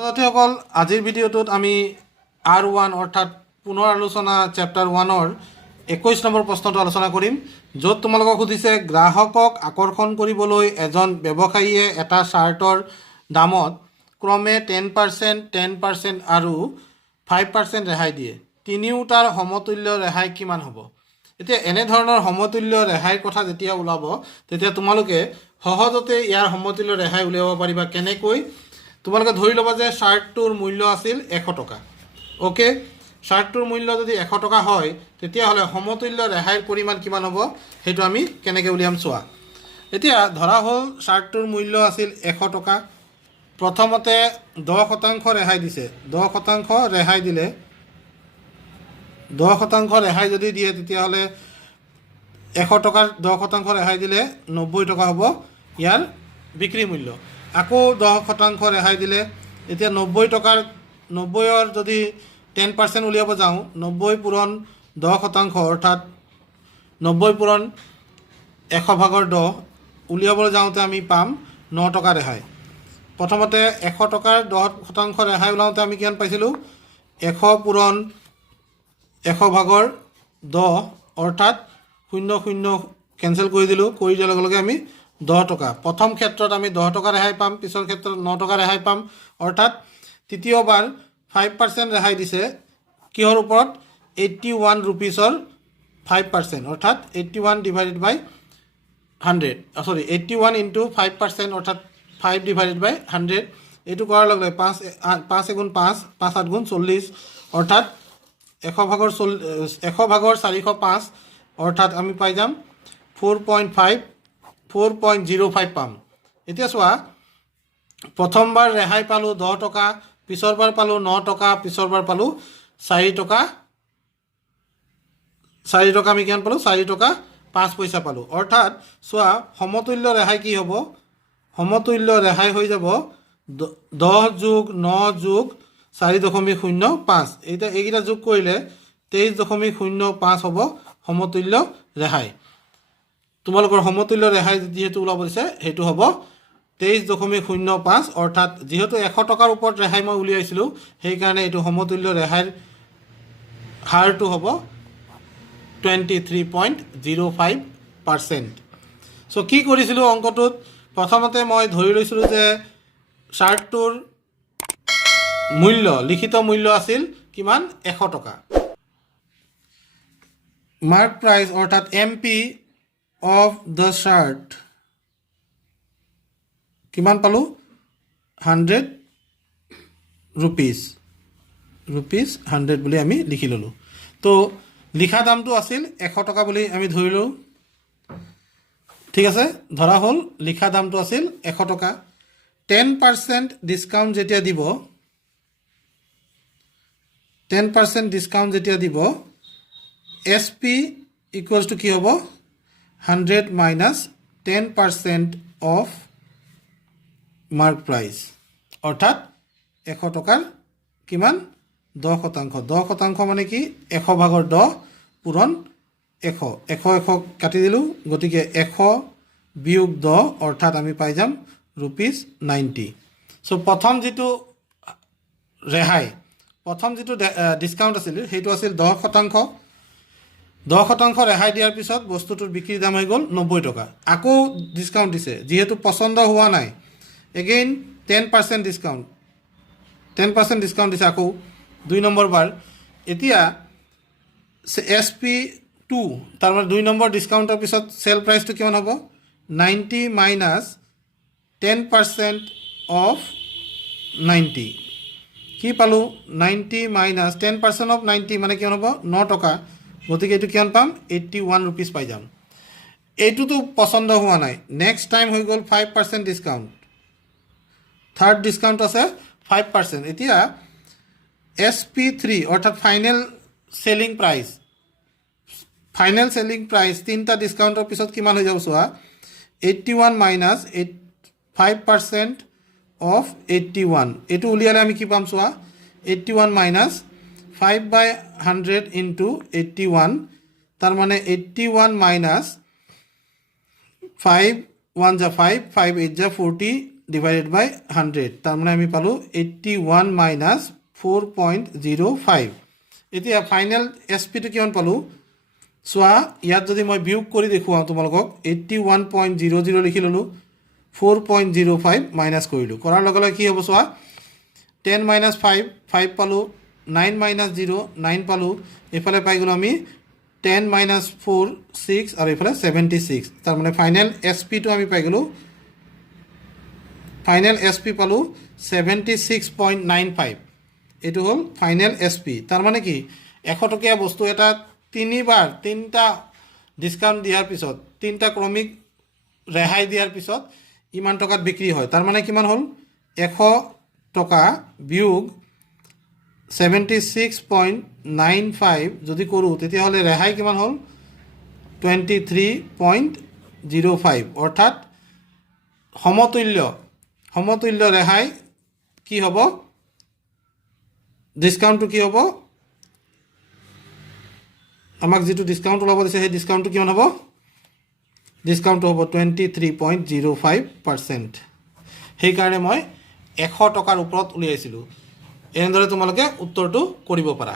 ছাত্ৰীসকল আজিৰ ভিডিঅ'টোত আমি R1 অৰ্থাৎ পুনৰ আলোচনা চেপ্টাৰ 1ৰ 21 নম্বৰ প্ৰশ্নটো আলোচনা কৰিম য'ত তোমালোকক সুধিছে গ্ৰাহকক আকৰ্ষণ কৰিবলৈ এজন ব্যৱসায়ীয়ে এটা চাৰ্টৰ দামত ক্ৰমে 10%, 10% আৰু 5% ৰেহাই দিয়ে তিনিওটাৰ সমতুল্য ৰেহাই কিমান হ'ব এতিয়া এনে ধৰণৰ সমতুল্য ৰেহাইৰ কথা যেতিয়া ওলাব তেতিয়া তোমালোকে সহজতে ইয়াৰ সমতুল্য ৰেহাই উলিয়াব পাৰিবা কেনেকৈ তোমালোকে ধৰি ল'বা যে শাৰ্টটোৰ মূল্য আছিল 100 টকা ওকে শাৰ্টটোৰ মূল্য যদি 100 টকা হয় তেতিয়াহ'লে সমতুল্য ৰেহাইৰ পৰিমাণ কিমান হ'ব সেইটো আমি কেনেকৈ উলিয়াম চোৱা এতিয়া ধৰা হ'ল শাৰ্টটোৰ মূল্য আছিল 100 টকা প্ৰথমতে 10% ৰেহাই দিছে 10% ৰেহাই দিলে 10% ৰেহাই যদি দিয়ে তেতিয়াহ'লে 100 টকাৰ 10% ৰেহাই দিলে 90 টকা হ'ব ইয়াৰ বিক্ৰী মূল্য আকৌ 10% ৰেহাই দিলে এতিয়া 90 টকাৰ 90ৰ যদি 10% উলিয়াব যাওঁ 90 পূৰণ 10% অৰ্থাৎ 90 পূৰণ 100 ভাগৰ 10 উলিয়াবলৈ যাওঁতে আমি পাম 9 টকা ৰেহাই প্ৰথমতে 100 টকাৰ 10% ৰেহাই ওলাওঁতে আমি কিমান পাইছিলোঁ 100 পূৰণ 100 ভাগৰ 10 অৰ্থাৎ 00 কেনচেল কৰি দিলোঁ কৰি দিয়াৰ লগে লগে আমি 10 টকা প্ৰথম ক্ষেত্ৰত আমি 10 টকা ৰেহাই পাম পিছৰ ক্ষেত্ৰত 9 টকা ৰেহাই পাম অৰ্থাৎ তৃতীয়বাৰ 5% ৰেহাই দিছে কিহৰ ওপৰত 81 ৰুপিছৰ 5% অৰ্থাৎ 81 ডিভাইডেড বাই 100 সৰি 81 ইনটু 5% অৰ্থাৎ 5 ডিভাইডেড বাই 100 এইটো কৰাৰ লগে লগে 5 গুণ 5 5 8 গুণ 40 অৰ্থাৎ 100 ভাগৰ 405 অৰ্থাৎ আমি পাই যাম 4.05 পাম এতিয়া চোৱা প্ৰথমবাৰ ৰেহাই পালোঁ 10 টকা পিছৰবাৰ পালোঁ 9 টকা পিছৰবাৰ পালোঁ 4 টকা আমি কিমান পালোঁ 4 টকা 5 পইচা পালোঁ অৰ্থাৎ চোৱা সমতুল্য ৰেহাই কি হ'ব সমতুল্য ৰেহাই হৈ যাব 10 যোগ 9 যোগ 4.05 এতিয়া এইকেইটা যোগ কৰিলে 23.05 হ'ব সমতুল্য ৰেহাই তোমালোকৰ সমতুল্য ৰেহাই যিহেতু ওলাব দিছে সেইটো হ'ব 23.05 অৰ্থাৎ যেহেতু 100 টকাৰ ওপৰত ৰেহাই মই উলিয়াইছিলোঁ সেইকাৰণে এইটো সমতুল্য ৰেহাইৰ হাৰটো হ'ব 23.05%। চ' কি কৰিছিলোঁ অংকটোত প্ৰথমতে মই ধৰি লৈছিলোঁ যে চাৰ্টটোৰ মূল্য লিখিত মূল্য আছিল কিমান 100 টকা মাৰ্ক প্ৰাইচ অৰ্থাৎ MP of the shirt কিমান পালোঁ 100 rupees 100 বুলি আমি লিখি ল'লোঁ তো লিখা দামটো আছিল 100 টকা বুলি আমি ধৰিলোঁ ঠিক আছে ধৰা হ'ল লিখা দামটো আছিল 100 টকা 10% ডিসকাউন্ট যেতিয়া দিব 10% ডিসকাউন্ট যেতিয়া দিব SP equals to কি হ'ব 100 minus 10% of mark price অৰ্থাৎ 100 টকাৰ কিমান 10% মানে কি 100 ভাগৰ 10 পূৰণ 100 কাটি দিলোঁ গতিকে 100 বিয়োগ 10 অৰ্থাৎ আমি পাই যাম ₹90 চ' প্ৰথম যিটো ৰেহাই প্ৰথম যিটো ডিসকাউন্ট আছিল সেইটো আছিল 10% 10% ৰেহাই দিয়াৰ পিছত বস্তুটোৰ বিক্ৰী দাম হৈ গ'ল 90 টকা আকৌ ডিসকাউন্ট দিছে যেহেতু পছন্দ হোৱা নাই এগেইন 10% ডিসকাউন্ট দিছে আকৌ 2 নম্বৰ বাৰ এতিয়া SP2 তাৰ মানে 2 নম্বৰ ডিসকাউন্টৰ পিছত সেল প্ৰাইচটো কিমান হ'ব 90 মাইনাস 10% অফ 90 কি পালোঁ 90 মাইনাস 10% অফ 90 মানে কিমান হ'ব 9 টকা গতিকে এইটো কিমান পাম 81 rupees পাই যাম এইটোতো পছন্দ হোৱা নাই নেক্সট টাইম হৈ গ'ল 5% ডিসকাউন্ট থাৰ্ড ডিসকাউন্ট আছে 5% এতিয়া SP3 অৰ্থাৎ ফাইনেল সেলিং প্ৰাইস তিনটা ডিসকাউন্টৰ পিছত কিমান হৈ যাব চোৱা 81 মাইনাস 5% অফ 81 এইটো উলিয়ালে আমি কি পাম চোৱা 81 মাইনাস 5/100 into 81 তাৰ মানে 81 minus 5 1 ja 5 5 8 ja 40 ডিভাইডেড বাই 100 তাৰ মানে আমি পালোঁ 81 মাইনাছ 4.05 এতিয়া ফাইনেল এছ পিটো কিমান পালোঁ চোৱা ইয়াত যদি মই বিয়োগ কৰি দেখুৱাওঁ তোমালোকক 81.00 লিখি ল'লোঁ 4.05 মাইনাছ কৰিলোঁ কৰাৰ লগে লগে কি হ'ব চোৱা 10 মাইনাছ 5 পালোঁ 9 মাইনাছ 0 9 পালোঁ এইফালে পাই গ'লোঁ আমি 10 মাইনাছ 4 6 আৰু এইফালে 76 তাৰ মানে ফাইনেল এছ পিটো আমি পাই গ'লোঁ ফাইনেল এছ পি পালোঁ 76.95 এইটো হ'ল ফাইনেল এছ পি তাৰ মানে কি 100 টকীয়া বস্তু এটা তিনিটা ডিছকাউণ্ট দিয়াৰ পিছত তিনিটা ক্ৰমিক ৰেহাই দিয়াৰ পিছত ইমান টকাত বিক্ৰী হয় তাৰ মানে কিমান হ'ল 100 টকা বিয়োগ 76.95 যদি কৰোঁ তেতিয়াহ'লে ৰেহাই কিমান হ'ল 23.05 অৰ্থাৎ সমতুল্য ৰেহাই কি হ'ব ডিছকাউণ্টটো কি হ'ব আমাক যিটো ডিছকাউণ্ট ওলাব দিছে সেই ডিছকাউণ্টটো কিমান হ'ব ডিছকাউণ্টটো হ'ব 23.05%। সেইকাৰণে মই 100 টকাৰ ওপৰত উলিয়াইছিলোঁ এনেদৰে তোমালোকে উত্তৰটো কৰিব পাৰা।